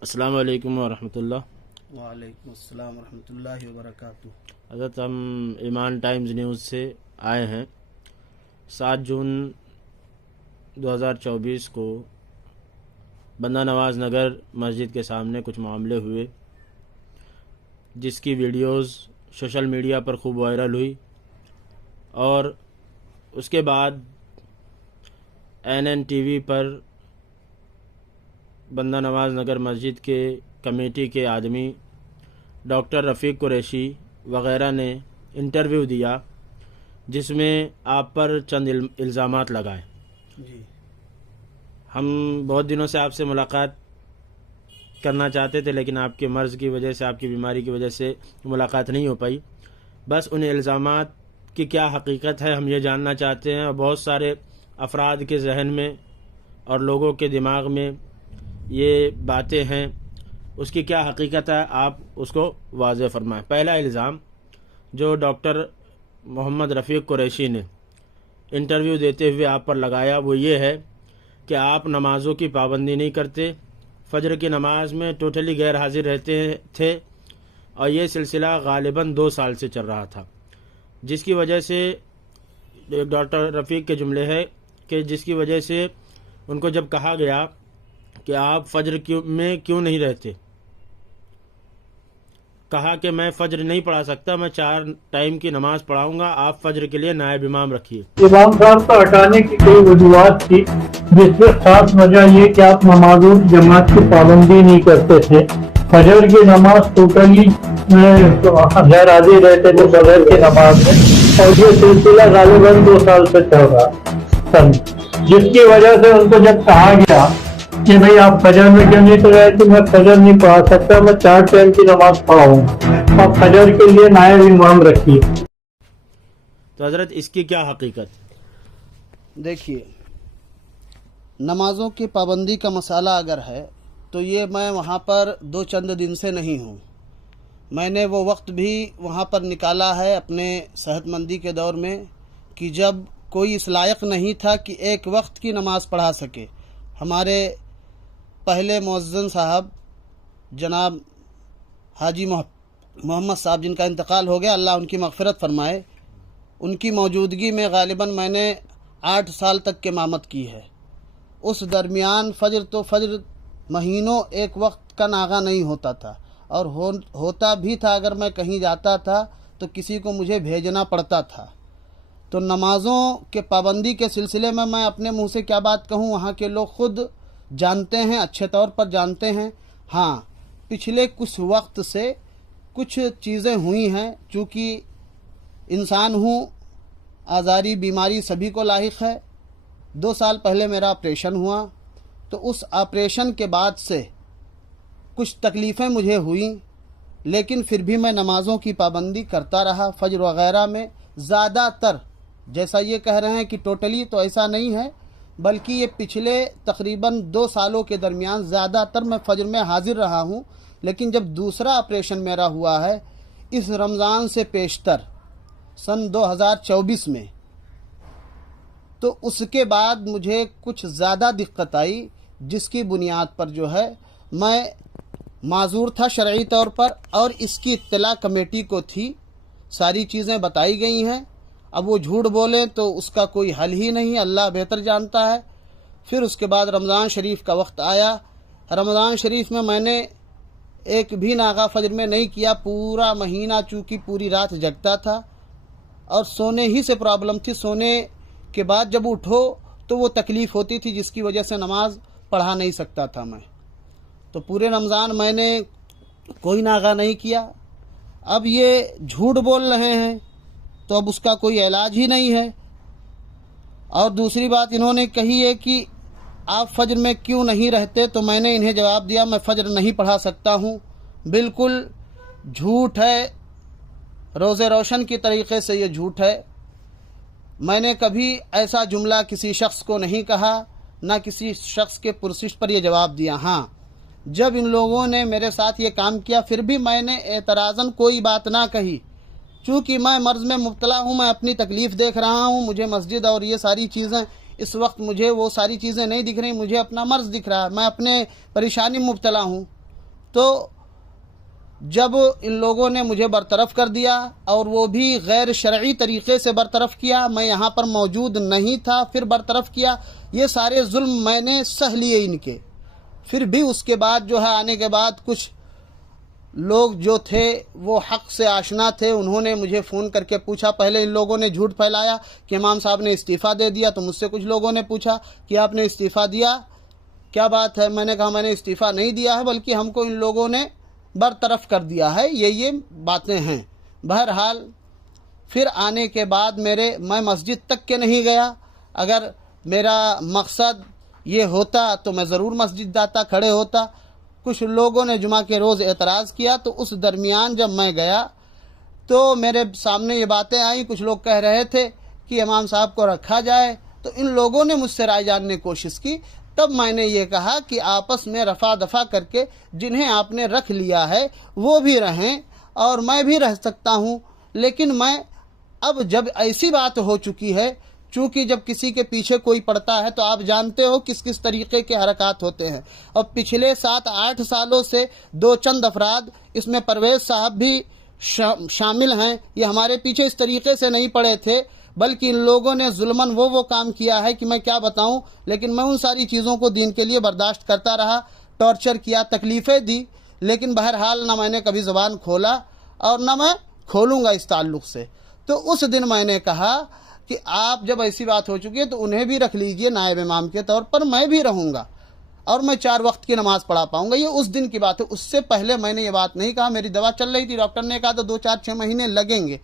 अस्सलाम वालेकुम वरहमतुल्लाह। वालेकुम अस्सलाम वरहमतुल्लाहि वबरकातुहू। हज़रत हम ईमान टाइम्स न्यूज़ से आए हैं। 7 जून 2024 को बंदा नवाज़ नगर मस्जिद के सामने कुछ मामले हुए, जिसकी वीडियोस सोशल मीडिया पर खूब वायरल हुई और उसके बाद NNTV पर बंदा नवाज़ नगर मस्जिद के कमेटी के आदमी डॉक्टर रफ़ीक कुरैशी वग़ैरह ने इंटरव्यू दिया, जिसमें आप पर चंद इल्ज़ामात लगाए। जी हम बहुत दिनों से आपसे मुलाकात करना चाहते थे, लेकिन आपके मर्ज़ की वजह से, आपकी बीमारी की वजह से मुलाकात नहीं हो पाई। बस उन इल्ज़ामात की क्या हकीकत है हम ये जानना चाहते हैं, और बहुत सारे अफराद के जहन में और लोगों के दिमाग में ये बातें हैं, उसकी क्या हकीकत है, आप उसको वाज़ेह फरमाएं। पहला इल्ज़ाम जो डॉक्टर मोहम्मद रफ़ीक कुरैशी ने इंटरव्यू देते हुए आप पर लगाया वो ये है कि आप नमाज़ों की पाबंदी नहीं करते, फ़जर की नमाज में टोटली गैर हाजिर रहते थे, और ये सिलसिला गालिबन 2 साल से चल रहा था, जिसकी वजह से डॉक्टर रफ़ीक के जुमले हैं कि जिसकी वजह से उनको जब कहा गया कि आप फ़जर क्यों नहीं रहते, कहा कि मैं फ़जर नहीं पढ़ा सकता, मैं 4 टाइम की नमाज़ पढ़ाऊँगा, आप फ़जर के लिए नायब इमाम रखिए। इमाम साहब को हटाने की कोई वजूहत थी, जिसमें खास वजह ये कि आप नमाजों की जमात की पाबंदी नहीं करते थे। फजर की नमाज टोटली गैर हाजिर रहते थे फजर की नमाज में, और ये सिलसिला गालिबन 2 साल से चल रहा, जिसकी वजह से उनको जब कहा गया कि भाई आप फजर में क्यों नहीं तो रहे, कि मैं फजर नहीं पढ़ा सकता, मैं 4 टाइम की नमाज पढ़ाऊंगा, आप फजर के लिए नायब इमाम रखिए। तो हज़रत इसकी क्या हकीकत? देखिए, नमाज़ों की पाबंदी का मसाला अगर है तो ये मैं वहाँ पर 2 चंद दिन से नहीं हूँ। मैंने वो वक्त भी वहाँ पर निकाला है अपने सेहतमंदी के दौर में कि जब कोई इस लायक नहीं था कि एक वक्त की नमाज़ पढ़ा सके। हमारे पहले मुअज्जिन साहब जनाब हाजी मोहम्मद साहब, जिनका इंतकाल हो गया, अल्लाह उनकी मग़फ़िरत फ़रमाए, उनकी मौजूदगी में गालिबन मैंने 8 साल तक के इमामत की है। उस दरमियान फ़जर महीनों एक वक्त का नागा नहीं होता था, और होता भी था अगर मैं कहीं जाता था तो किसी को मुझे भेजना पड़ता था। तो नमाज़ों के पाबंदी के सिलसिले में मैं अपने मुंह से क्या बात कहूँ, वहाँ के लोग ख़ुद जानते हैं, अच्छे तौर पर जानते हैं। हाँ, पिछले कुछ वक्त से कुछ चीज़ें हुई हैं, चूँकि इंसान हूँ, आज़ारी बीमारी सभी को लाहिक है। 2 साल पहले मेरा ऑपरेशन हुआ, तो उस ऑपरेशन के बाद से कुछ तकलीफ़ें मुझे हुई, लेकिन फिर भी मैं नमाज़ों की पाबंदी करता रहा। फ़जर वग़ैरह में ज़्यादातर, जैसा ये कह रहे हैं कि टोटली, तो ऐसा नहीं है, बल्कि ये पिछले तकरीबन 2 सालों के दरमियान ज़्यादातर मैं फ़जर में हाज़िर रहा हूँ। लेकिन जब दूसरा ऑपरेशन मेरा हुआ है इस रमज़ान से पेशतर सन 2024 में, तो उसके बाद मुझे कुछ ज़्यादा दिक्कत आई, जिसकी बुनियाद पर जो है मैं माज़ूर था शरई तौर पर, और इसकी इत्तला कमेटी को थी। सारी चीज़ें बताई गई हैं। अब वो झूठ बोलें तो उसका कोई हल ही नहीं, अल्लाह बेहतर जानता है। फिर उसके बाद रमज़ान शरीफ का वक्त आया। रमज़ान शरीफ में मैंने एक भी नागा फ़जर में नहीं किया, पूरा महीना, चूँकि पूरी रात जगता था और सोने ही से प्रॉब्लम थी। सोने के बाद जब उठो तो वो तकलीफ़ होती थी, जिसकी वजह से नमाज पढ़ा नहीं सकता था मैं। तो पूरे रमज़ान मैंने कोई नागा नहीं किया। अब ये झूठ बोल रहे हैं तो अब उसका कोई इलाज ही नहीं है। और दूसरी बात इन्होंने कही है कि आप फ़जर में क्यों नहीं रहते, तो मैंने इन्हें जवाब दिया मैं फ़जर नहीं पढ़ा सकता हूँ। बिल्कुल झूठ है, रोज़े रोशन की तरीक़े से ये झूठ है। मैंने कभी ऐसा जुमला किसी शख्स को नहीं कहा, ना किसी शख्स के पुरसिश पर यह जवाब दिया। हाँ, जब इन लोगों ने मेरे साथ ये काम किया फिर भी मैंने एतराज़न कोई बात ना कही, चूँकि मैं मर्ज़ में मुब्तला हूँ, मैं अपनी तकलीफ़ देख रहा हूँ। मुझे मस्जिद और ये सारी चीज़ें इस वक्त मुझे वो सारी चीज़ें नहीं दिख रही, मुझे अपना मर्ज़ दिख रहा है, मैं अपने परेशानी में मुब्तला हूँ। तो जब इन लोगों ने मुझे बरतरफ़ कर दिया और वो भी गैर शरई तरीक़े से बरतरफ़ किया, मैं यहाँ पर मौजूद नहीं था, फिर बरतरफ़ किया, ये सारे जुल्म मैंने सह लिए इनके। फिर भी उसके बाद जो है आने के बाद कुछ लोग जो थे वो हक़ से आशना थे, उन्होंने मुझे फ़ोन करके पूछा। पहले इन लोगों ने झूठ फैलाया कि इमाम साहब ने इस्तीफ़ा दे दिया, तो मुझसे कुछ लोगों ने पूछा कि आपने इस्तीफ़ा दिया, क्या बात है? मैंने कहा मैंने इस्तीफ़ा नहीं दिया है, बल्कि हमको इन लोगों ने बरतरफ़ कर दिया है, ये बातें हैं। बहरहाल फिर आने के बाद मैं मस्जिद तक के नहीं गया। अगर मेरा मकसद ये होता तो मैं ज़रूर मस्जिद जाता, खड़े होता। कुछ लोगों ने जुमा के रोज़ एतराज़ किया, तो उस दरमियान जब मैं गया तो मेरे सामने ये बातें आई। कुछ लोग कह रहे थे कि इमाम साहब को रखा जाए, तो इन लोगों ने मुझसे राय जानने की कोशिश की। तब मैंने ये कहा कि आपस में रफ़ा दफ़ा करके जिन्हें आपने रख लिया है वो भी रहें और मैं भी रह सकता हूँ, लेकिन मैं अब जब ऐसी बात हो चुकी है, चूँकि जब किसी के पीछे कोई पड़ता है तो आप जानते हो किस किस तरीक़े के हरकत होते हैं। और पिछले 7-8 सालों से दो चंद अफराद, इसमें परवेज़ साहब भी शामिल हैं, ये हमारे पीछे इस तरीक़े से नहीं पड़े थे, बल्कि इन लोगों ने जुल्मन वो काम किया है कि मैं क्या बताऊं। लेकिन मैं उन सारी चीज़ों को दीन के लिए बर्दाश्त करता रहा, टॉर्चर किया, तकलीफ़ें दी, लेकिन बहरहाल ना मैंने कभी ज़बान खोला और ना मैं खोलूँगा इस ताल्लुक़ से। तो उस दिन मैंने कहा कि आप जब ऐसी बात हो चुकी है तो उन्हें भी रख लीजिए नायब इमाम के तौर पर, मैं भी रहूँगा और मैं 4 वक्त की नमाज़ पढ़ा पाऊँगा। ये उस दिन की बात है, उससे पहले मैंने ये बात नहीं कहा। मेरी दवा चल रही थी, डॉक्टर ने कहा तो 2-4-6 महीने लगेंगे,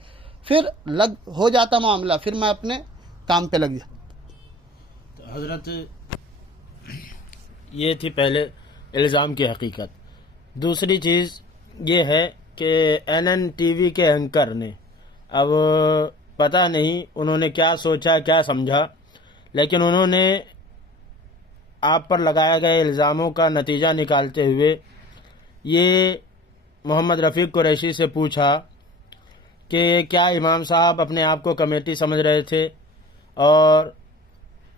फिर हो जाता मामला, फिर मैं अपने काम पे लग गया। तो हज़रत ये थी पहले इल्ज़ाम की हकीकत। दूसरी चीज़ ये है कि NN TV के एंकर ने, अब पता नहीं उन्होंने क्या सोचा क्या समझा, लेकिन उन्होंने आप पर लगाए गए इल्ज़ामों का नतीजा निकालते हुए ये मोहम्मद रफ़ीक कुरैशी से पूछा कि क्या इमाम साहब अपने आप को कमेटी समझ रहे थे और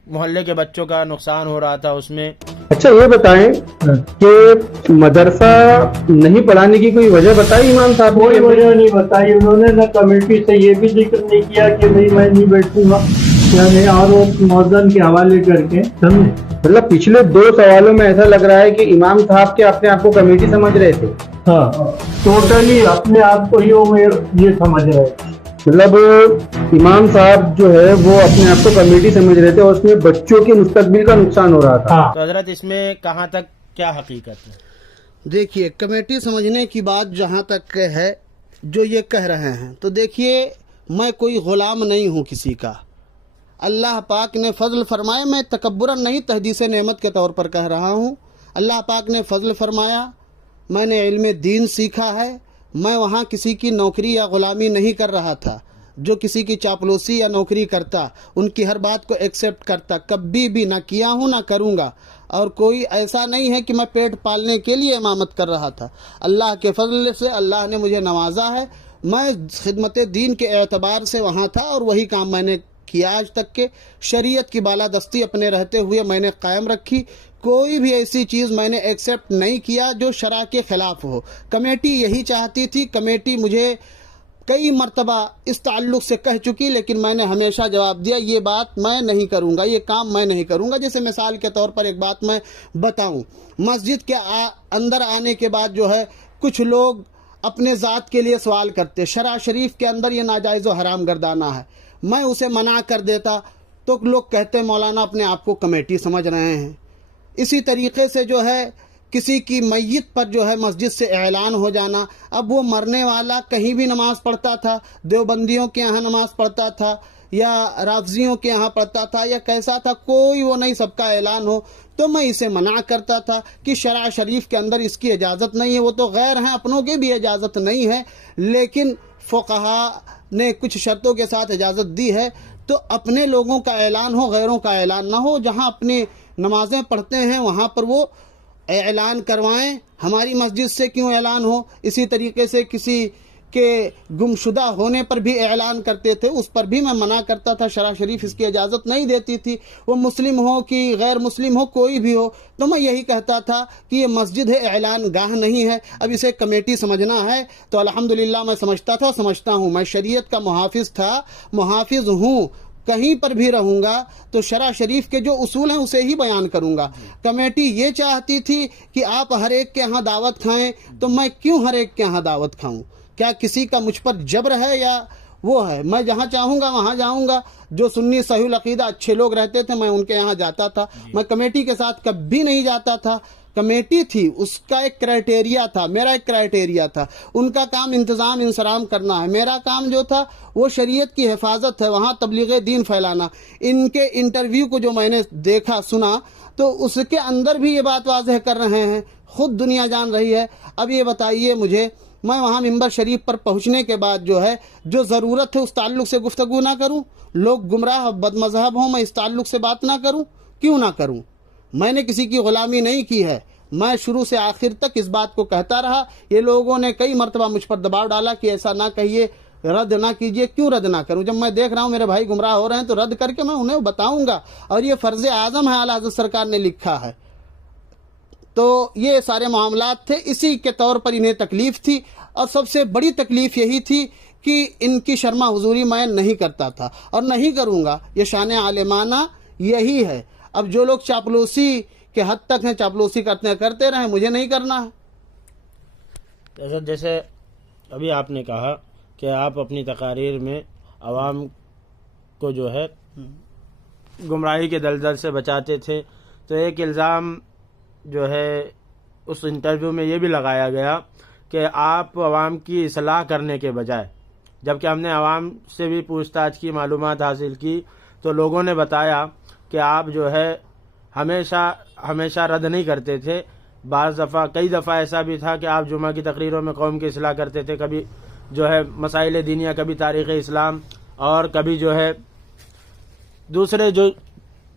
मोहल्ले के बच्चों का नुकसान हो रहा था उसमें। अच्छा ये बताएं कि मदरसा नहीं पढ़ाने की कोई वजह बताई इमाम साहब ने? कोई वजह नहीं बताई उन्होंने, न कमेटी से ये भी जिक्र नहीं किया कि भाई मैं नहीं बैठूंगा, यानी और मौजन के हवाले करके, समझे? मतलब पिछले 2 सवालों में ऐसा लग रहा है कि इमाम साहब के अपने आप को कमेटी समझ रहे थे। हाँ, टोटली अपने आप को ये समझ रहे थे। मतलब इमाम साहब जो है वो अपने आप को कमेटी समझ रहे थे और उसमें बच्चों के मुस्तकबिल का नुकसान हो रहा था। हाँ। तो हजरत इसमें कहाँ तक क्या हकीकत है? देखिए, कमेटी समझने की बात जहाँ तक है जो ये कह रहे हैं, तो देखिए मैं कोई ग़ुलाम नहीं हूँ किसी का। अल्लाह पाक ने फ़ज़ल फरमाया, मैं तकब्बुरन नहीं तहदीस नेमत के तौर पर कह रहा हूँ। अल्लाह पाक ने फ़ज़ल फरमाया, मैंने इल्म दीन सीखा है, मैं वहाँ किसी की नौकरी या ग़ुलामी नहीं कर रहा था। जो किसी की चापलूसी या नौकरी करता, उनकी हर बात को एक्सेप्ट करता, कभी भी ना किया हूँ ना करूँगा। और कोई ऐसा नहीं है कि मैं पेट पालने के लिए इमामत कर रहा था। अल्लाह के फ़ज़ल से अल्लाह ने मुझे नवाजा है, मैं खिदमत दीन के एतबार से वहाँ था और वही काम मैंने किया आज तक के। शरीयत की बालादस्ती अपने रहते हुए मैंने कायम रखी। कोई भी ऐसी चीज़ मैंने एक्सेप्ट नहीं किया जो शरा के ख़िलाफ़ हो। कमेटी यही चाहती थी, कमेटी मुझे कई मरतबा इस ताल्लुक़ से कह चुकी, लेकिन मैंने हमेशा जवाब दिया ये बात मैं नहीं करूँगा, ये काम मैं नहीं करूँगा। जैसे मिसाल के तौर पर एक बात मैं बताऊँ, मस्जिद के अंदर आने के बाद जो है कुछ लोग अपने ज़ात के लिए सवाल करते, शरा शरीफ के अंदर ये नाजायज़ व हराम गर्दाना है, मैं उसे मना कर देता तो लोग कहते मौलाना अपने आप को कमेटी समझ रहे हैं। इसी तरीक़े से जो है किसी की मैयत पर जो है मस्जिद से ऐलान हो जाना, अब वो मरने वाला कहीं भी नमाज़ पढ़ता था, देवबंदियों के यहाँ नमाज़ पढ़ता था या राफ़ज़ियों के यहाँ पढ़ता था या कैसा था, कोई वो नहीं, सबका ऐलान हो, तो मैं इसे मना करता था कि शरा शरीफ के अंदर इसकी इजाज़त नहीं है। वो तो गैर हैं, अपनों की भी इजाज़त नहीं है, लेकिन फ़ुक़हा ने कुछ शर्तों के साथ इजाज़त दी है। तो अपने लोगों का ऐलान हो, गैरों का ऐलान ना हो। जहाँ अपनी नमाज़ें पढ़ते हैं वहाँ पर वो ऐलान करवाएं, हमारी मस्जिद से क्यों ऐलान हो। इसी तरीके से किसी के गुमशुदा होने पर भी ऐलान करते थे, उस पर भी मैं मना करता था। शरा शरीफ इसकी इजाज़त नहीं देती थी, वो मुस्लिम हो कि गैर मुस्लिम हो, कोई भी हो, तो मैं यही कहता था कि ये मस्जिद है, ऐलान गाह नहीं है। अब इसे कमेटी समझना है तो अल्हम्दुलिल्लाह मैं समझता था, समझता हूँ। मैं शरीयत का मुहाफिज था, मुहाफिज हूँ। कहीं पर भी रहूँगा तो शरा शरीफ के जो उसूल हैं उसे ही बयान करूँगा। कमेटी ये चाहती थी कि आप हर एक के यहाँ दावत खाएं, तो मैं क्यों हर एक के यहाँ दावत खाऊं? क्या किसी का मुझ पर जबर है या वो है? मैं जहाँ चाहूँगा वहाँ जाऊँगा। जो सुन्नी सहीहुल अकीदा अच्छे लोग रहते थे मैं उनके यहाँ जाता था। मैं कमेटी के साथ कभी नहीं जाता था। कमेटी थी, उसका एक क्राइटेरिया था, मेरा एक क्राइटेरिया था। उनका काम इंतज़ाम इंसराम करना है, मेरा काम जो था वो शरीयत की हिफाजत है, वहाँ तबलीग दीन फैलाना। इनके इंटरव्यू को जो मैंने देखा सुना तो उसके अंदर भी ये बात वाज़ह कर रहे हैं, खुद दुनिया जान रही है। अब ये बताइए मुझे, मैं वहाँ मिंबर शरीफ पर पहुँचने के बाद जो है, जो ज़रूरत है उस ताल्लुक़ से गुफ्तगू ना करूँ? लोग गुमराह बदमज़हब हों, मैं इस ताल्लुक़ से बात ना करूँ? क्यों ना करूँ? मैंने किसी की ग़ुलामी नहीं की है। मैं शुरू से आखिर तक इस बात को कहता रहा। ये लोगों ने कई मरतबा मुझ पर दबाव डाला कि ऐसा ना कहिए, रद्द ना कीजिए। क्यों रद्द ना करूं? जब मैं देख रहा हूं मेरे भाई गुमराह हो रहे हैं तो रद्द करके मैं उन्हें बताऊंगा। और ये फ़र्ज़ आज़म है, आला हज़रत सरकार ने लिखा है। तो ये सारे मामलात थे, इसी के तौर पर इन्हें तकलीफ़ थी। और सबसे बड़ी तकलीफ़ यही थी कि इनकी शर्मा हुजूरी मैं नहीं करता था और नहीं करूँगा। ये शान आलिमाना यही है। अब जो लोग चापलूसी के हद तक हैं, चापलूसी करते रहें, मुझे नहीं करना है। जैसे अभी आपने कहा कि आप अपनी तकारीर में आवाम को जो है गुमराही के दलदल से बचाते थे, तो एक इल्ज़ाम जो है उस इंटरव्यू में ये भी लगाया गया कि आप आवाम की इस्लाह करने के बजाय, जबकि हमने आवाम से भी पूछताछ की, मालूमात हासिल की, तो लोगों ने बताया कि आप जो है हमेशा रद्द नहीं करते थे। कई दफ़ा ऐसा भी था कि आप जुमा की तकरीरों में कौम की इस्लाह करते थे, कभी जो है मसाइल दीनिया, कभी तारीख़ इस्लाम और कभी जो है दूसरे जो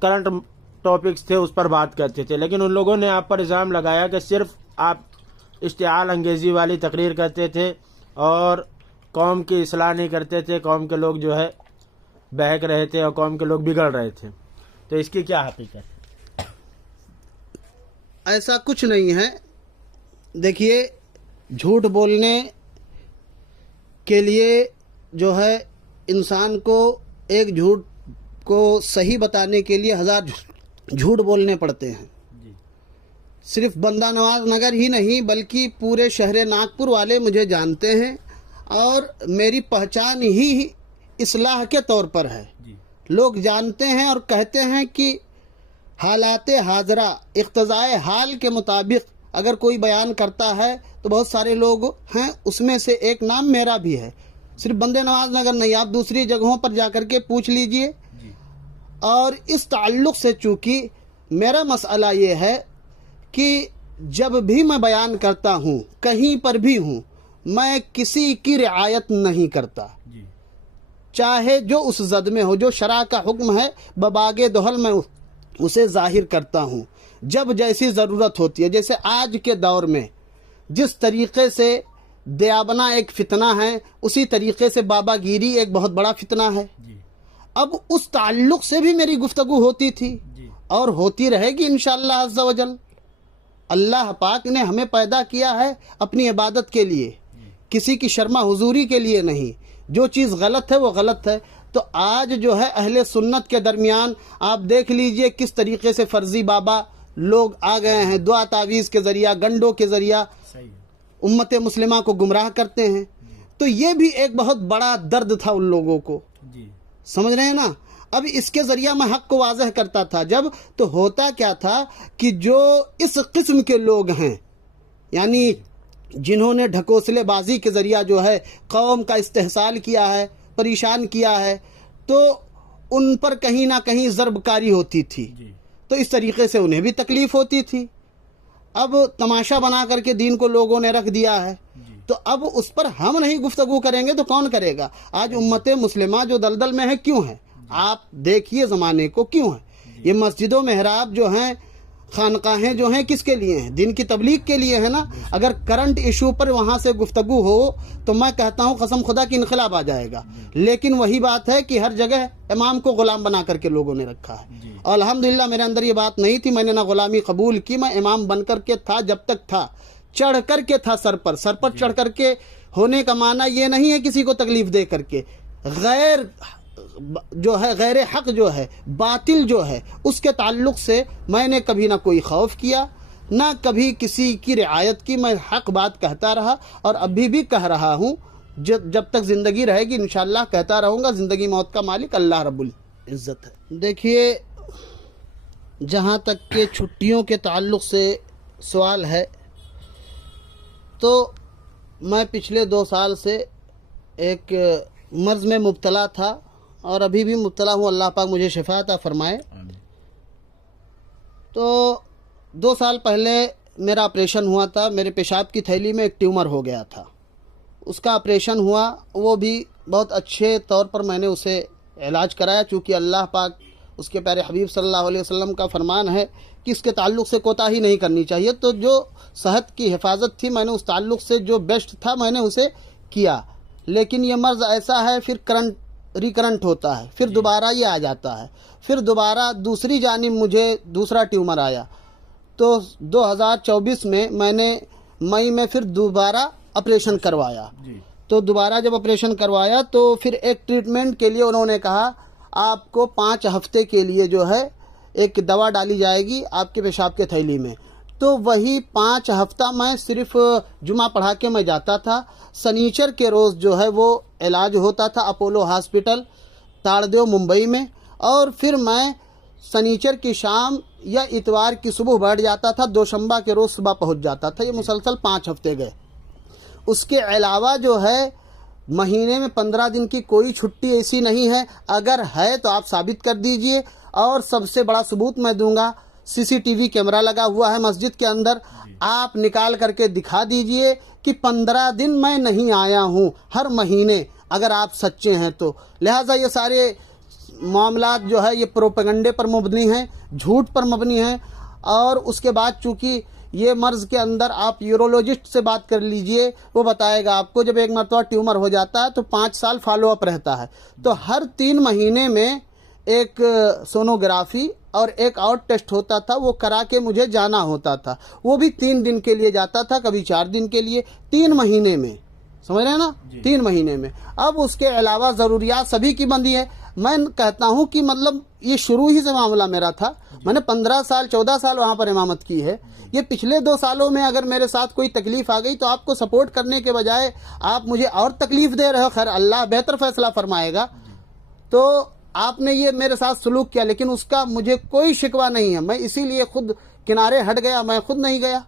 करंट टॉपिक्स थे उस पर बात करते थे। लेकिन उन लोगों ने आप पर इल्ज़ाम लगाया कि सिर्फ आप इश्तिआल अंगेज़ी वाली तकरीर करते थे और कौम की इस्लाह नहीं करते थे, कौम के लोग जो है बहक रहे थे और कौम के लोग बिगड़ रहे थे। तो इसकी क्या हकीकत है? ऐसा कुछ नहीं है। देखिए, झूठ बोलने के लिए जो है इंसान को एक झूठ को सही बताने के लिए 1000 झूठ बोलने पड़ते हैं। सिर्फ बंदा नवाज नगर ही नहीं बल्कि पूरे शहर नागपुर वाले मुझे जानते हैं और मेरी पहचान ही इस्लाह के तौर पर है। लोग जानते हैं और कहते हैं कि हालाते हाजरा इख्तज़ाए हाल के मुताबिक अगर कोई बयान करता है तो बहुत सारे लोग हैं, उसमें से एक नाम मेरा भी है। सिर्फ बंदे नवाज नगर नहीं, आप दूसरी जगहों पर जाकर के पूछ लीजिए। और इस ताल्लुक़ से चूँकि मेरा मसला ये है कि जब भी मैं बयान करता हूँ, कहीं पर भी हूँ, मैं किसी की रियायत नहीं करता, चाहे जो उस जद में हो। जो शरा का हुक्म है बबागे दोहल में उसे जाहिर करता हूँ जब जैसी ज़रूरत होती है। जैसे आज के दौर में जिस तरीक़े से दयाबना एक फ़ितना है, उसी तरीक़े से बाबागिरी एक बहुत बड़ा फ़ितना है। अब उस ताल्लुक़ से भी मेरी गुफ्तगू होती थी और होती रहेगी इंशाअल्लाह अज़्ज़ा वजल। अल्लाह पाक ने हमें पैदा किया है अपनी इबादत के लिए, किसी की शर्मा हुजूरी के लिए नहीं। जो चीज़ गलत है वो गलत है। तो आज जो है अहले सुन्नत के दरमियान आप देख लीजिए किस तरीके से फ़र्जी बाबा लोग आ गए हैं, दुआ तावीज़ के ज़रिया, गंडों के ज़रिया उम्मत मुस्लिमा को गुमराह करते हैं। तो ये भी एक बहुत बड़ा दर्द था उन लोगों को, समझ रहे हैं ना। अब इसके ज़रिया मैं हक़ को वाज़ह करता था जब, तो होता क्या था कि जो इस किस्म के लोग हैं, यानी जिन्होंने ढकोसलेबाजी के ज़रिया जो है कौम का इस्तेहसाल किया है, परेशान किया है, तो उन पर कहीं ना कहीं ज़रबकारी होती थी। तो इस तरीक़े से उन्हें भी तकलीफ़ होती थी। अब तमाशा बना करके दीन को लोगों ने रख दिया है, तो अब उस पर हम नहीं गुफ्तगू करेंगे तो कौन करेगा। आज उम्मत मुस्लिमा जो दलदल में है, क्यों है? आप देखिए ज़माने को, क्यों है। ये मस्जिदों मेहराब जो हैं खानकाहें जो हैं किसके लिए हैं? दिन की तबलीग के लिए है ना। अगर करंट इशू पर वहाँ से गुफ्तगू हो तो मैं कहता हूँ कसम खुदा की इनकलाब आ जाएगा। लेकिन वही बात है कि हर जगह इमाम को ग़ुलाम बना करके लोगों ने रखा है। और अल्हम्दुलिल्लाह मेरे अंदर ये बात नहीं थी, मैंने ना ग़ुलामी कबूल की। मैं इमाम बन कर के था जब तक था, चढ़ कर के था सर पर चढ़ कर के होने का माना ये नहीं है किसी को तकलीफ़ दे करके। गैर जो है, गैर हक जो है, बातिल जो है, उसके ताल्लुक़ से मैंने कभी ना कोई खौफ किया, ना कभी किसी की रियायत की। मैं हक बात कहता रहा और अभी भी कह रहा हूँ। जब तक ज़िंदगी रहेगी इंशाअल्लाह कहता रहूँगा। ज़िंदगी मौत का मालिक अल्लाह रब्बुल इज़्ज़त है। देखिए, जहाँ तक के छुट्टियों के ताल्लुक़ से सवाल है, तो मैं पिछले 2 साल से एक मर्ज़ में मुब्तला था और अभी भी मुब्तला हूँ। अल्लाह पाक मुझे शिफा अता फरमाए। तो 2 साल पहले मेरा ऑपरेशन हुआ था। मेरे पेशाब की थैली में एक ट्यूमर हो गया था। उसका ऑपरेशन हुआ, वो भी बहुत अच्छे तौर पर मैंने उसे इलाज कराया। चूँकि अल्लाह पाक, उसके प्यारे हबीब सल्लल्लाहु अलैहि वसल्लम का फरमान है कि इसके ताल्लुक़ से कोताही नहीं करनी चाहिए। तो जो सेहत की हिफाजत थी, मैंने उस ताल्लुक़ से जो बेस्ट था मैंने उसे किया। लेकिन ये मर्ज़ ऐसा है, फिर रिकरेंट होता है, फिर दोबारा ये आ जाता है, फिर दोबारा दूसरी जानिब मुझे दूसरा ट्यूमर आया। तो 2024 में मैंने मई में फिर दोबारा ऑपरेशन करवाया। तो दोबारा जब ऑपरेशन करवाया तो फिर एक ट्रीटमेंट के लिए उन्होंने कहा आपको 5 हफ्ते के लिए जो है एक दवा डाली जाएगी आपके पेशाब के थैली में। तो वही 5 हफ्ता मैं सिर्फ जुमा पढ़ा के मैं जाता था। शनिचर के रोज़ जो है वो इलाज होता था अपोलो हॉस्पिटल ताड़देव मुंबई में, और फिर मैं शनिचर की शाम या इतवार की सुबह बैठ जाता था, दोशंबा के रोज़ सुबह पहुंच जाता था। ये मुसलसल 5 हफ्ते गए। उसके अलावा जो है महीने में 15 दिन की कोई छुट्टी ऐसी नहीं है। अगर है तो आप साबित कर दीजिए, और सबसे बड़ा सबूत मैं दूंगा, CCTV कैमरा लगा हुआ है मस्जिद के अंदर, आप निकाल करके दिखा दीजिए कि 15 दिन मैं नहीं आया हूँ हर महीने, अगर आप सच्चे हैं तो। लिहाजा ये सारे मामलात जो है ये प्रोपेगंडे पर मबनी हैं, झूठ पर मबनी हैं। और उसके बाद चूँकि ये मर्ज़ के अंदर आप यूरोलॉजिस्ट से बात कर लीजिए, वो बताएगा आपको जब एक मरतबा ट्यूमर हो जाता है तो 5 साल फॉलोअप रहता है। तो हर 3 महीने में एक सोनोग्राफी और एक और टेस्ट होता था, वो करा के मुझे जाना होता था। वो भी 3 दिन के लिए जाता था, कभी 4 दिन के लिए, 3 महीने में, समझ रहे हैं ना, 3 महीने में। अब उसके अलावा ज़रूरियात सभी की बंदी है। मैं कहता हूँ कि मतलब ये शुरू ही से मामला मेरा था। मैंने 15 साल 14 साल वहाँ पर इमामत की है। ये पिछले 2 सालों में अगर मेरे साथ कोई तकलीफ़ आ गई तो आपको सपोर्ट करने के बजाय आप मुझे और तकलीफ़ दे रहे हो। खैर अल्लाह बेहतर फैसला फरमाएगा। तो आपने ये मेरे साथ सलूक किया, लेकिन उसका मुझे कोई शिकवा नहीं है। मैं इसीलिए खुद किनारे हट गया, मैं खुद नहीं गया।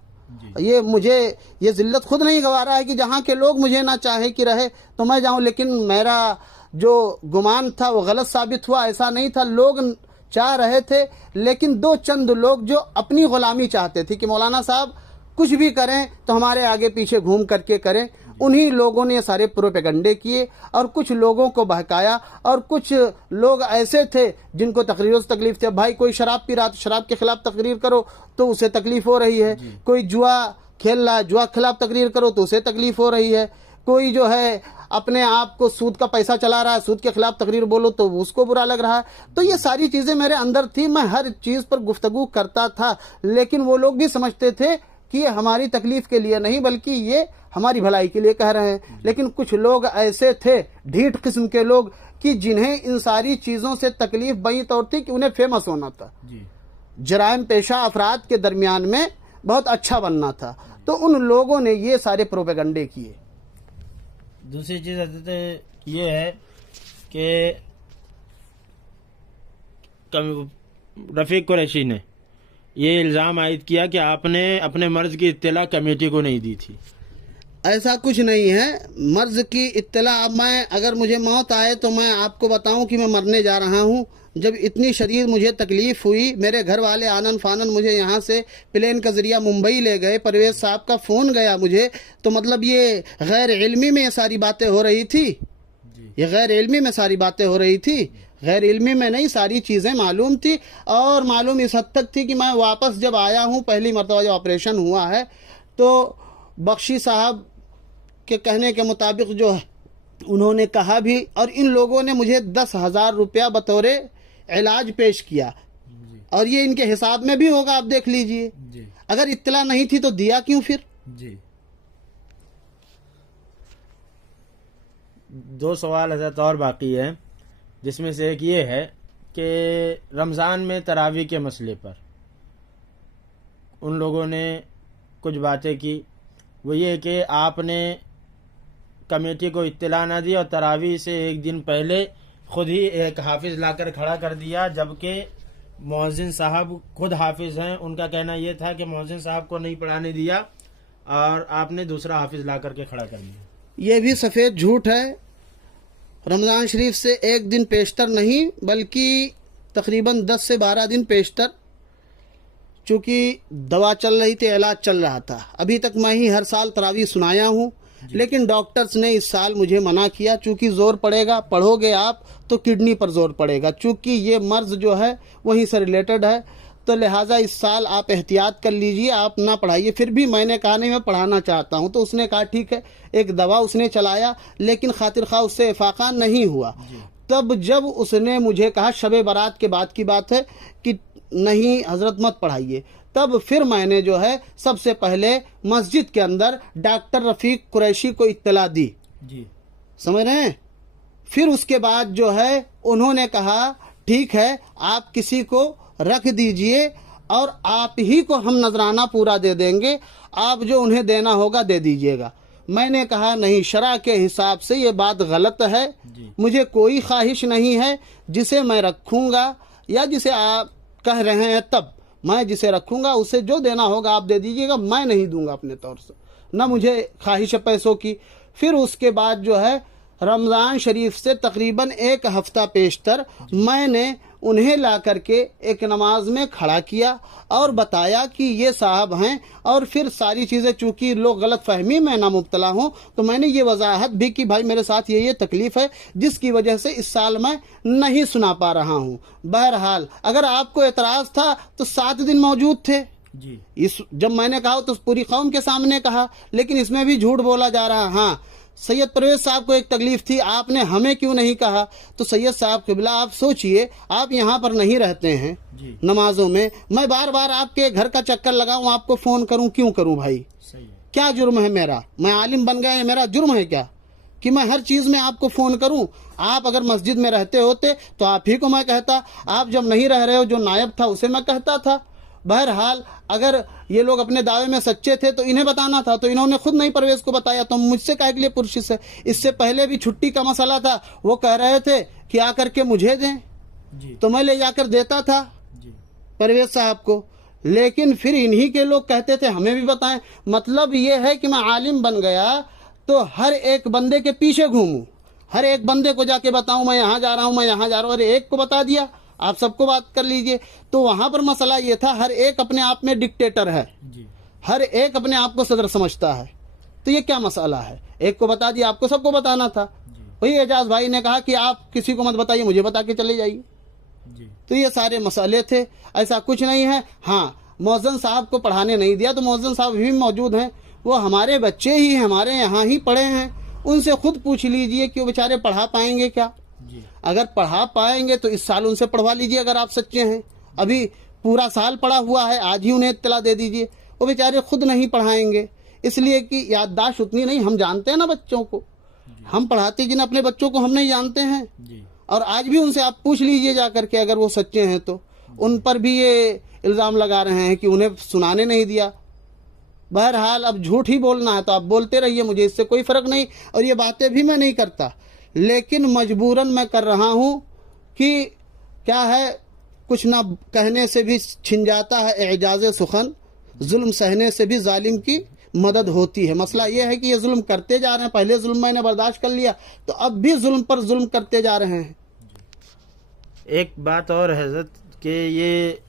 ये मुझे ये ज़िल्लत खुद नहीं गवा रहा है कि जहाँ के लोग मुझे ना चाहे कि रहे तो मैं जाऊँ। लेकिन मेरा जो गुमान था वो गलत साबित हुआ। ऐसा नहीं था, लोग चाह रहे थे, लेकिन 2 चंद लोग जो अपनी ग़ुलामी चाहते थे कि मौलाना साहब कुछ भी करें तो हमारे आगे पीछे घूम करके करें, उन्हीं लोगों ने सारे प्रोपेगंडे किए और कुछ लोगों को बहकाया। और कुछ लोग ऐसे थे जिनको तकरीरों से तकलीफ़ थे। भाई कोई शराब पी रहा तो शराब के ख़िलाफ़ तकरीर करो तो उसे तकलीफ़ हो रही है। कोई जुआ खेल रहा है, जुआ के खिलाफ़ तकरीर करो तो उसे तकलीफ़ हो रही है। कोई जो है अपने आप को सूद का पैसा चला रहा है, सूद के खिलाफ तकरीर बोलो तो उसको बुरा लग रहा है। तो ये सारी चीज़ें मेरे अंदर थी, मैं हर चीज़ पर गुफ्तगू करता था। लेकिन वो लोग भी समझते थे कि ये हमारी तकलीफ़ के लिए नहीं बल्कि ये हमारी भलाई के लिए कह रहे हैं। लेकिन कुछ लोग ऐसे थे, ढीठ किस्म के लोग, कि जिन्हें इन सारी चीज़ों से तकलीफ़ बई तौर थी कि उन्हें फेमस होना था, जराइम पेशा अफराद के दरमियान में बहुत अच्छा बनना था। तो उन लोगों ने ये सारे प्रोपेगंडे किए। दूसरी चीज़ ये है कि रफ़ीक कुरैशी ने ये इल्ज़ाम आयद किया कि आपने अपने मर्ज़ की इत्तला कमेटी को नहीं दी थी। ऐसा कुछ नहीं है। मर्ज़ की इत्तला, अब मैं अगर मुझे मौत आए तो मैं आपको बताऊं कि मैं मरने जा रहा हूं। जब इतनी शदीद मुझे तकलीफ़ हुई, मेरे घर वाले आनन फानन मुझे यहाँ से प्लेन का ज़रिया मुंबई ले गए, परवेज़ साहब का फ़ोन गया मुझे, तो मतलब ये गैर इल्मी में ये सारी बातें हो रही थी, ये गैर इल्मी में सारी बातें हो रही थी। गैर इल्मी में नहीं, सारी चीज़ें मालूम थी। और मालूम इस हद तक थी कि मैं वापस जब आया हूँ, पहली मरतबा जो ऑपरेशन हुआ है, तो बख्शी साहब के कहने के मुताबिक जो है उन्होंने कहा भी, और इन लोगों ने मुझे 10,000 रुपया बतौर इलाज पेश किया। और ये इनके हिसाब में भी होगा, आप देख लीजिए। अगर इत्तला नहीं थी तो दिया क्यों फिर? जी। 2 सवाल हज़रत और बाकी है, जिसमें से एक ये है कि रमज़ान में तरावी के मसले पर उन लोगों ने कुछ बातें की। वो ये कि आपने कमेटी को इत्तला ना दी और तरावी से एक दिन पहले खुद ही एक हाफिज़ लाकर खड़ा कर दिया, जबकि मौज़िन साहब खुद हाफिज़ हैं। उनका कहना यह था कि मौज़िन साहब को नहीं पढ़ाने दिया और आपने दूसरा हाफिज़ ला करके खड़ा कर दिया। ये भी सफ़ेद झूठ है। रमज़ान शरीफ से एक दिन पेशतर नहीं, बल्कि तकरीबन 10 से 12 दिन पेशतर, चूँकि दवा चल रही थी, इलाज चल रहा था। अभी तक मैं ही हर साल तरावी सुनाया हूँ, लेकिन डॉक्टर्स ने इस साल मुझे मना किया, चूँकि ज़ोर पड़ेगा, पढ़ोगे आप तो किडनी पर ज़ोर पड़ेगा, चूँकि ये मर्ज़ जो है वहीं से रिलेटेड है, तो लिहाजा इस साल आप एहतियात कर लीजिए, आप ना पढ़ाइए। फिर भी मैंने कहा नहीं, मैं पढ़ाना चाहता हूँ। तो उसने कहा ठीक है, एक दवा उसने चलाया, लेकिन खातिर खा उससे इफाका नहीं हुआ। तब जब उसने मुझे कहा, शब बारात के बाद की बात है, कि नहीं हज़रत मत पढ़ाइए, तब फिर मैंने जो है सबसे पहले मस्जिद के अंदर डॉक्टर रफ़ीक कुरैशी को इत्तला दी। जी। समझ रहे हैं? फिर उसके बाद जो है उन्होंने कहा ठीक है, आप किसी को रख दीजिए और आप ही को हम नजराना पूरा दे देंगे, आप जो उन्हें देना होगा दे दीजिएगा। मैंने कहा नहीं, शरा के हिसाब से ये बात गलत है। मुझे कोई ख्वाहिश नहीं है जिसे मैं रखूँगा, या जिसे आप कह रहे हैं तब मैं जिसे रखूँगा उसे जो देना होगा आप दे दीजिएगा, मैं नहीं दूंगा अपने तौर से, न मुझे ख्वाहिश है पैसों की। फिर उसके बाद जो है रमज़ान शरीफ से तकरीबन 1 हफ्ता पेशतर मैंने उन्हें ला करके एक नमाज में खड़ा किया और बताया कि ये साहब हैं, और फिर सारी चीज़ें, चूँकि लोग गलत फहमी में ना मुब्तला हों, तो मैंने ये वजाहत भी कि भाई मेरे साथ ये तकलीफ़ है जिसकी वजह से इस साल मैं नहीं सुना पा रहा हूँ। बहरहाल अगर आपको एतराज़ था तो 7 दिन मौजूद थे जी। इस जब मैंने कहा तो पूरी कौम के सामने कहा, लेकिन इसमें भी झूठ बोला जा रहा। हाँ, सैयद परवेज साहब को एक तकलीफ थी, आपने हमें क्यों नहीं कहा? तो सैयद साहब क़िबला, आप सोचिए, आप यहाँ पर नहीं रहते हैं नमाजों में, मैं बार बार आपके घर का चक्कर लगाऊं, आपको फ़ोन करूं, क्यों करूं भाई? सही है। क्या जुर्म है मेरा? मैं आलिम बन गया, ये मेरा जुर्म है क्या कि मैं हर चीज़ में आपको फ़ोन करूं? आप अगर मस्जिद में रहते होते तो आप ही को मैं कहता, आप जब नहीं रह रहे हो, जो नायब था उसे मैं कहता था। बहरहाल अगर ये लोग अपने दावे में सच्चे थे तो इन्हें बताना था, तो इन्होंने खुद नहीं परवेज़ को बताया, तो मुझसे काहे के लिए पुरशिश है? इससे पहले भी छुट्टी का मसला था, वो कह रहे थे कि आकर के मुझे दें जी। तो मैं ले जाकर देता था जी। परवेज़ साहब को, लेकिन फिर इन्हीं के लोग कहते थे हमें भी बताएं। मतलब ये है कि मैं आलिम बन गया तो हर एक बंदे के पीछे घूमूं, हर एक बंदे को जाके बताऊं मैं यहाँ जा रहा हूँ, मैं यहाँ जा रहा हूँ। अरे एक को बता दिया, आप सबको बात कर लीजिए। तो वहाँ पर मसला ये था, हर एक अपने आप में डिक्टेटर है जी। हर एक अपने आप को सदर समझता है। तो ये क्या मसला है? एक को बता दिया, आपको सबको बताना था। वही एजाज भाई ने कहा कि आप किसी को मत बताइए, मुझे बता के चले जाइए। तो ये सारे मसले थे, ऐसा कुछ नहीं है। हाँ, मौज़न साहब को पढ़ाने नहीं दिया तो मौज़न साहब भी मौजूद हैं, वो हमारे बच्चे ही हमारे यहाँ ही पढ़े हैं, उनसे खुद पूछ लीजिए कि वो बेचारे पढ़ा पाएंगे क्या। अगर पढ़ा पाएंगे तो इस साल उनसे पढ़वा लीजिए, अगर आप सच्चे हैं। अभी पूरा साल पढ़ा हुआ है, आज ही उन्हें इत्तला दे दीजिए। वो बेचारे खुद नहीं पढ़ाएंगे, इसलिए कि याददाश्त उतनी नहीं। हम जानते हैं ना बच्चों को, हम पढ़ाते जिन अपने बच्चों को हम नहीं जानते हैं। और आज भी उनसे आप पूछ लीजिए जा करके, अगर वो सच्चे हैं तो। उन पर भी ये इल्ज़ाम लगा रहे हैं कि उन्हें सुनाने नहीं दिया। बहरहाल अब झूठ ही बोलना है तो आप बोलते रहिए, मुझे इससे कोई फ़र्क नहीं, और ये बातें भी मैं नहीं करता, लेकिन मजबूरन मैं कर रहा हूँ कि क्या है, कुछ ना कहने से भी छिन जाता है एजाज़ सुखन, जुल्म सहने से भी जालिम की मदद होती है। मसला ये है कि ये जुल्म करते जा रहे हैं, पहले जुल्म मैंने बर्दाश्त कर लिया तो अब भी जुल्म पर जुल्म करते जा रहे हैं। एक बात और है हज़रत, कि ये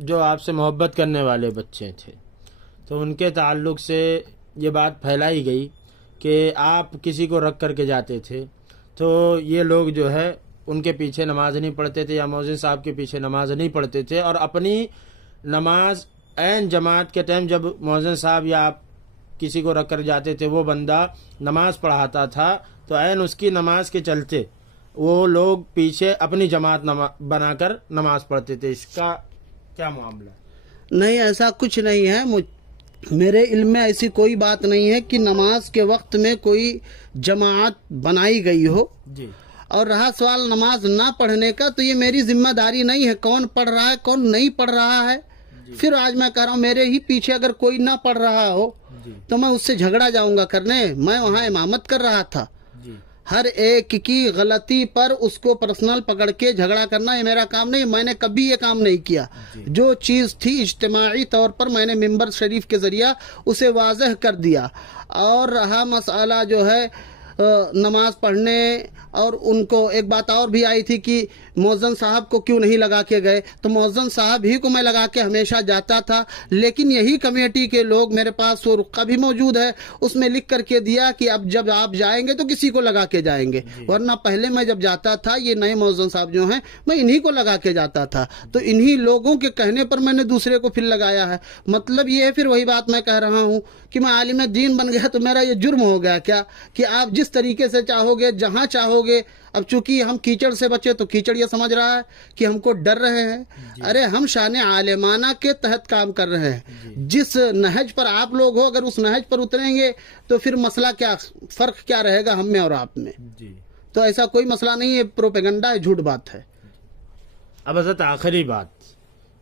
जो आपसे मोहब्बत करने वाले बच्चे थे तो उनके ताल्लुक़ से ये बात फैलाई गई कि आप किसी को रख करके जाते थे, तो ये लोग जो है उनके पीछे नमाज नहीं पढ़ते थे या मौज़िन साहब के पीछे नमाज नहीं पढ़ते थे, और अपनी नमाज ऐन जमात के टाइम जब मौज़िन साहब या आप किसी को रख कर जाते थे, वो बंदा नमाज पढ़ाता था, तो ऐन उसकी नमाज के चलते वो लोग पीछे अपनी जमात बनाकर नमाज पढ़ते थे। इसका क्या मामला? नहीं, ऐसा कुछ नहीं है। मेरे इल्म में ऐसी कोई बात नहीं है कि नमाज के वक्त में कोई जमात बनाई गई हो जी। और रहा सवाल नमाज ना पढ़ने का, तो ये मेरी जिम्मेदारी नहीं है कौन पढ़ रहा है कौन नहीं पढ़ रहा है। फिर आज मैं कह रहा हूँ, मेरे ही पीछे अगर कोई ना पढ़ रहा हो तो मैं उससे झगड़ा जाऊंगा करने? मैं वहाँ इमामत कर रहा था। हर एक की गलती पर उसको पर्सनल पकड़ के झगड़ा करना ये मेरा काम नहीं। मैंने कभी ये काम नहीं किया। जो चीज़ थी इज्तिमाई तौर पर मैंने मिंबर शरीफ के ज़रिया उसे वाज़ह कर दिया। और रहा मसला जो है नमाज पढ़ने, और उनको एक बात और भी आई थी कि मौज़न साहब को क्यों नहीं लगा के गए, तो मौज़न साहब ही को मैं लगा के हमेशा जाता था। लेकिन यही कमेटी के लोग, मेरे पास वो रुक्का भी मौजूद है, उसमें लिख करके दिया कि अब जब आप जाएंगे तो किसी को लगा के जाएंगे, वरना पहले मैं जब जाता था ये नए मौज़न साहब जो हैं मैं इन्हीं को लगा के जाता था। तो इन्हीं लोगों के कहने पर मैंने दूसरे को फिर लगाया है। मतलब ये है, फिर वही बात मैं कह रहा हूँ कि मैं आलिम दीन बन गया तो मेरा ये जुर्म हो गया क्या कि आप जिस तरीके से चाहोगे जहाँ चाहोगे। अब चूंकि हम कीचड़ से बचे तो कीचड़ ये समझ रहा है कि हमको डर रहे हैं। अरे हम शान आलिमाना के तहत काम कर रहे हैं। जिस नहज पर आप लोग हो, अगर उस नहज पर उतरेंगे तो फिर मसला क्या, फ़र्क क्या रहेगा हम में और आप में? तो ऐसा कोई मसला नहीं है, प्रोपेगेंडा है, झूठ बात है। अब हज़रत आखिरी बात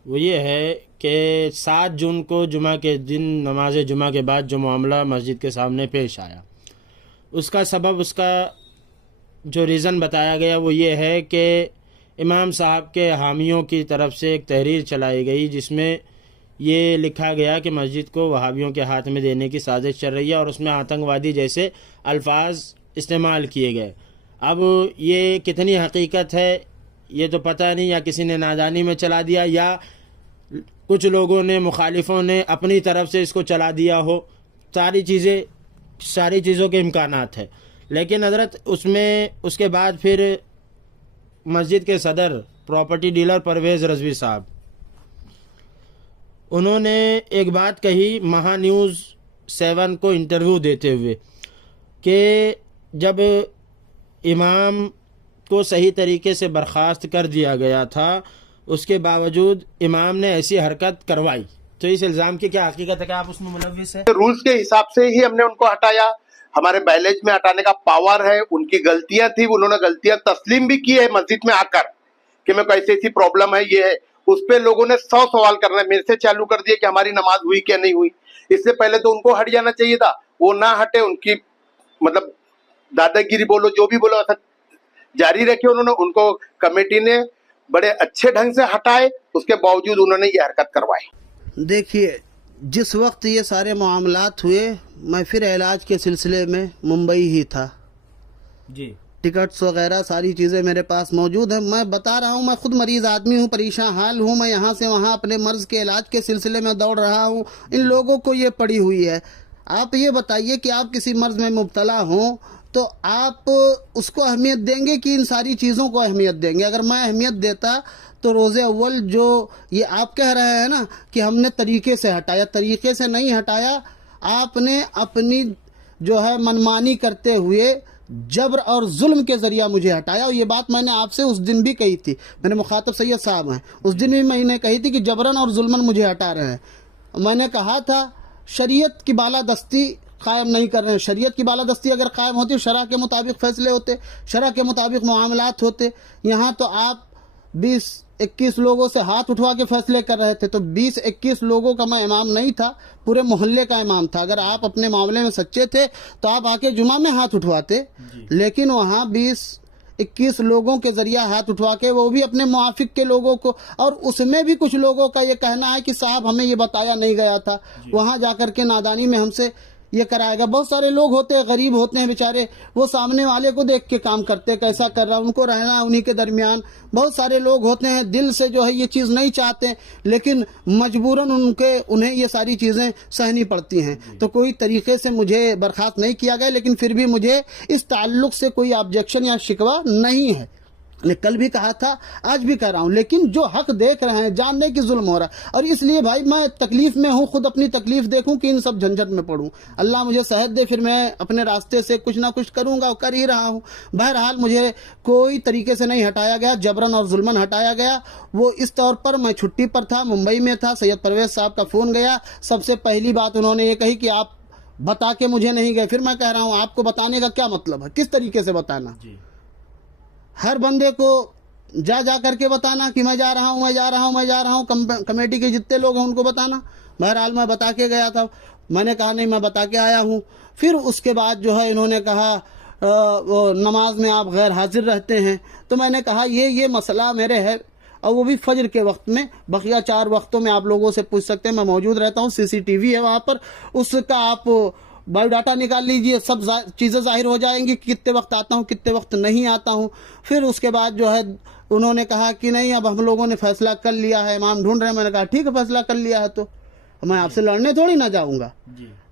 वो ये है कि 7 जून को जुमा के दिन नमाज जुमा के बाद जो मामला मस्जिद के सामने पेश आया, उसका सबब, उसका जो रीज़न बताया गया वो ये है कि इमाम साहब के हामियों की तरफ से एक तहरीर चलाई गई जिसमें ये लिखा गया कि मस्जिद को वहाबियों के हाथ में देने की साजिश चल रही है, और उसमें आतंकवादी जैसे अल्फाज इस्तेमाल किए गए। अब ये कितनी हकीकत है ये तो पता नहीं, या किसी ने नादानी में चला दिया या कुछ लोगों ने, मुखालिफों ने अपनी तरफ से इसको चला दिया हो। सारी चीज़ों के इम्कानात है। लेकिन हज़रत उसके बाद फिर मस्जिद के सदर प्रॉपर्टी डीलर परवेज़ रज़वी साहब, उन्होंने एक बात कही महा न्यूज़ 7 को इंटरव्यू देते हुए कि जब इमाम को सही तरीके से बर्खास्त कर दिया गया था, उसके बावजूद इमाम ने ऐसी हरकत करवाई, तो इस इल्ज़ाम की क्या हकीकत है? क्या आप उसमें मुलव्विस है? रूल्स के हिसाब से ही हमने उनको हटाया। हमारे बैलेज में हटाने का पावर है। उनकी गलतियां थी, उन्होंने गलतियां तस्लीम भी की है मस्जिद में आकर कि मैं कैसी ऐसी प्रॉब्लम है, ये है। उस पे लोगों ने 100 सवाल करना मेरे से चालू कर दिए कि हमारी नमाज हुई क्या नहीं हुई। इससे पहले तो उनको हट जाना चाहिए था, वो ना हटे। उनकी मतलब दादागिरी बोलो, जो भी बोलो, ऐसा जारी रखे उन्होंने। उनको कमेटी ने बड़े अच्छे ढंग से हटाए, उसके बावजूद उन्होंने ये हरकत करवाई। देखिए, जिस वक्त ये सारे मामलात हुए, मैं फिर इलाज के सिलसिले में मुंबई ही था जी। टिकट्स वगैरह सारी चीज़ें मेरे पास मौजूद हैं। मैं बता रहा हूँ, मैं खुद मरीज़ आदमी हूँ, परेशान हाल हूँ। मैं यहाँ से वहाँ अपने मर्ज़ के इलाज के सिलसिले में दौड़ रहा हूँ। इन लोगों को ये पड़ी हुई है। आप ये बताइए कि आप किसी मर्ज़ में मुब्तला हों तो आप उसको अहमियत देंगे कि इन सारी चीज़ों को अहमियत देंगे? अगर मैं अहमियत देता तो रोज़े अव्वल जो ये आप कह रहे हैं ना कि हमने तरीके से हटाया, तरीके से नहीं हटाया। आपने अपनी जो है मनमानी करते हुए जबर और जुल्म के ज़रिया मुझे हटाया। और ये बात मैंने आपसे उस दिन भी कही थी, मेरे मुखातब सैयद साहब हैं, उस दिन भी मैंने कही थी कि जबरन और जुल्मन मुझे हटा रहे हैं। मैंने कहा था शरीयत की बालादस्ती कायम नहीं कर रहे हैं। शरीयत की बालादस्ती अगर कायम होती, शरअ के मुताबिक फ़ैसले होते, शरअ के मुताबिक मामलात होते। यहाँ तो आप 20-21 लोगों से हाथ उठवा के फैसले कर रहे थे। तो 20-21 लोगों का मैं इमाम नहीं था, पूरे मोहल्ले का इमाम था। अगर आप अपने मामले में सच्चे थे तो आप आके जुमा में हाथ उठवाते, लेकिन वहाँ 20-21 लोगों के ज़रिया हाथ उठवा के, वो भी अपने मुआफिक के लोगों को, और उसमें भी कुछ लोगों का ये कहना है कि साहब हमें ये बताया नहीं गया था, वहाँ जाकर के नादानी में हमसे ये कराएगा। बहुत सारे लोग होते हैं, गरीब होते हैं बेचारे, वो सामने वाले को देख के काम करते, कैसा कर रहा है, उनको रहना उन्हीं के दरमियान। बहुत सारे लोग होते हैं दिल से जो है ये चीज़ नहीं चाहते, लेकिन मजबूरन उन्हें ये सारी चीज़ें सहनी पड़ती हैं। तो कोई तरीके से मुझे बर्खास्त नहीं किया गया, लेकिन फिर भी मुझे इस ताल्लुक़ से कोई ऑब्जेक्शन या शिकवा नहीं है। ने कल भी कहा था, आज भी कह रहा हूं, लेकिन जो हक देख रहे हैं जानने की जुल्म हो रहा है। और इसलिए भाई मैं तकलीफ में हूं, खुद अपनी तकलीफ देखूं कि इन सब झंझट में पड़ूं। अल्लाह मुझे सेहत दे, फिर मैं अपने रास्ते से कुछ ना कुछ करूंगा और कर ही रहा हूं। बहरहाल मुझे कोई तरीके से नहीं हटाया गया, जबरन और जुल्मन हटाया गया। वो इस तौर पर मैं छुट्टी पर था, मुंबई में था, सैयद परवेज साहब का फ़ोन गया। सबसे पहली बात उन्होंने ये कही कि आप बता के मुझे नहीं गए। फिर मैं कह रहा हूँ आपको बताने का क्या मतलब है, किस तरीके से बताना? हर बंदे को जा करके बताना कि मैं जा रहा हूँ, मैं जा रहा हूँ, मैं जा रहा हूँ। कमेटी के जितने लोग हैं उनको बताना। बहरहाल मैं बता के गया था, मैंने कहा नहीं मैं बता के आया हूँ। फिर उसके बाद जो है इन्होंने कहा वो नमाज में आप गैर हाजिर रहते हैं। तो मैंने कहा ये मसला मेरे है, और वो भी फजर के वक्त में। बकिया 4 वक्तों में आप लोगों से पूछ सकते हैं, मैं मौजूद रहता हूँ, CCTV है वहाँ पर, उसका आप बायोडाटा निकाल लीजिए, सब चीज़ें जाहिर हो जाएंगी कि कितने वक्त आता हूँ, कितने वक्त नहीं आता हूँ। फिर उसके बाद जो है उन्होंने कहा कि नहीं अब हम लोगों ने फैसला कर लिया है, इमाम ढूंढ रहे हैं। मैंने कहा ठीक है, फैसला कर लिया है तो मैं आपसे लड़ने थोड़ी ना जाऊँगा।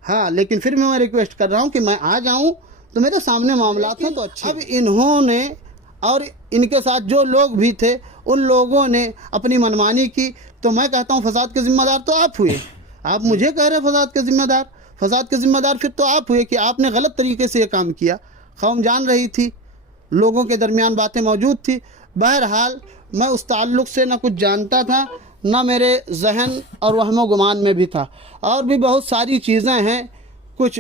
हाँ, लेकिन फिर मैं रिक्वेस्ट कर रहा हूँ कि मैं आ जाऊँ तो मेरे सामने मामला थे तो अच्छा। अब इन्होंने और इनके साथ जो लोग भी थे उन लोगों ने अपनी मनमानी की। तो मैं कहता हूँ फसाद के जिम्मेदार तो आप हुए। आप मुझे कह रहे हैं फसाद के जिम्मेदार, फसाद के जिम्मेदार फिर तो आप हुए कि आपने गलत तरीके से ये काम किया। कौम जान रही थी, लोगों के दरमियान बातें मौजूद थी। बहरहाल मैं उस ताल्लुक़ से ना कुछ जानता था, ना मेरे जहन और वहमो गुमान में भी था। और भी बहुत सारी चीज़ें हैं, कुछ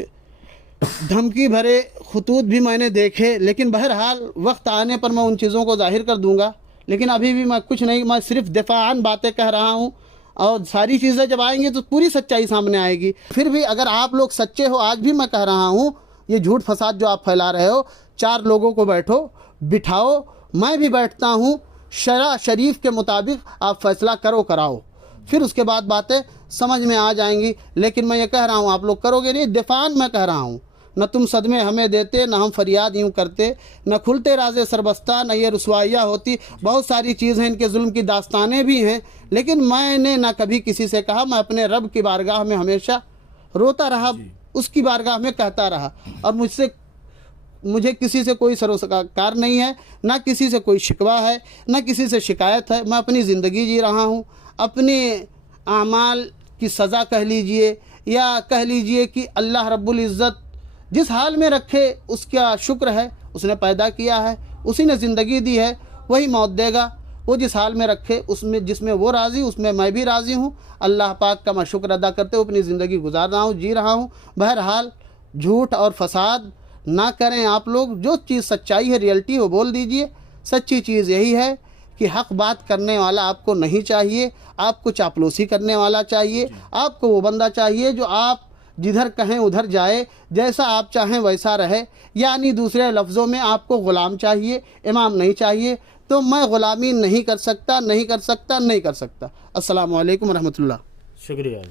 धमकी भरे खतूत भी मैंने देखे, लेकिन बहरहाल वक्त आने पर मैं उन चीज़ों को जाहिर कर दूंगा। लेकिन अभी भी मैं कुछ नहीं, मैं सिर्फ दिफाअन बातें कह रहा हूँ, और सारी चीज़ें जब आएंगी तो पूरी सच्चाई सामने आएगी। फिर भी अगर आप लोग सच्चे हो, आज भी मैं कह रहा हूँ, ये झूठ फसाद जो आप फैला रहे हो, 4 लोगों को बिठाओ, मैं भी बैठता हूँ, शरा शरीफ के मुताबिक आप फैसला कराओ, फिर उसके बाद बातें समझ में आ जाएंगी। लेकिन मैं ये कह रहा हूँ आप लोग करोगे नहीं, दिफान मैं कह रहा हूँ। न तुम सदमे हमें देते, न हम फरियाद यूँ करते, न खुलते राज़े सरबस्ता, न ये रुसवाइयाँ होती। बहुत सारी चीज़ हैं, इनके जुल्म की दास्तानें भी हैं, लेकिन मैंने ना कभी किसी से कहा। मैं अपने रब की बारगाह में हमेशा रोता रहा, उसकी बारगाह में कहता रहा, और मुझे किसी से कोई सरोकार नहीं है, ना किसी से कोई शिकवा है, ना किसी से शिकायत है। मैं अपनी ज़िंदगी जी रहा हूँ, अपने आमाल की सज़ा कह लीजिए, या कह लीजिए कि अल्लाह रब्बुल इज़्ज़त जिस हाल में रखे उसका शुक्र है। उसने पैदा किया है, उसी ने ज़िंदगी दी है, वही मौत देगा। वो जिस हाल में रखे उसमें जिसमें वो राज़ी, उसमें मैं भी राज़ी हूँ। अल्लाह पाक का मैं शुक्र अदा करते हुए अपनी ज़िंदगी गुजार रहा हूँ, जी रहा हूँ। बहरहाल झूठ और फसाद ना करें आप लोग। जो चीज़ सच्चाई है, रियलिटी, वो बोल दीजिए। सच्ची चीज़ यही है कि हक़ बात करने वाला आपको नहीं चाहिए, आपको चापलूसी करने वाला चाहिए। आपको वो बंदा चाहिए जो आप जिधर कहें उधर जाए, जैसा आप चाहें वैसा रहे। यानी दूसरे लफ्ज़ों में आपको ग़ुलाम चाहिए, इमाम नहीं चाहिए। तो मैं ग़ुलामी नहीं कर सकता। अस्सलामु अलैकुम रहमतुल्लाह। शुक्रिया।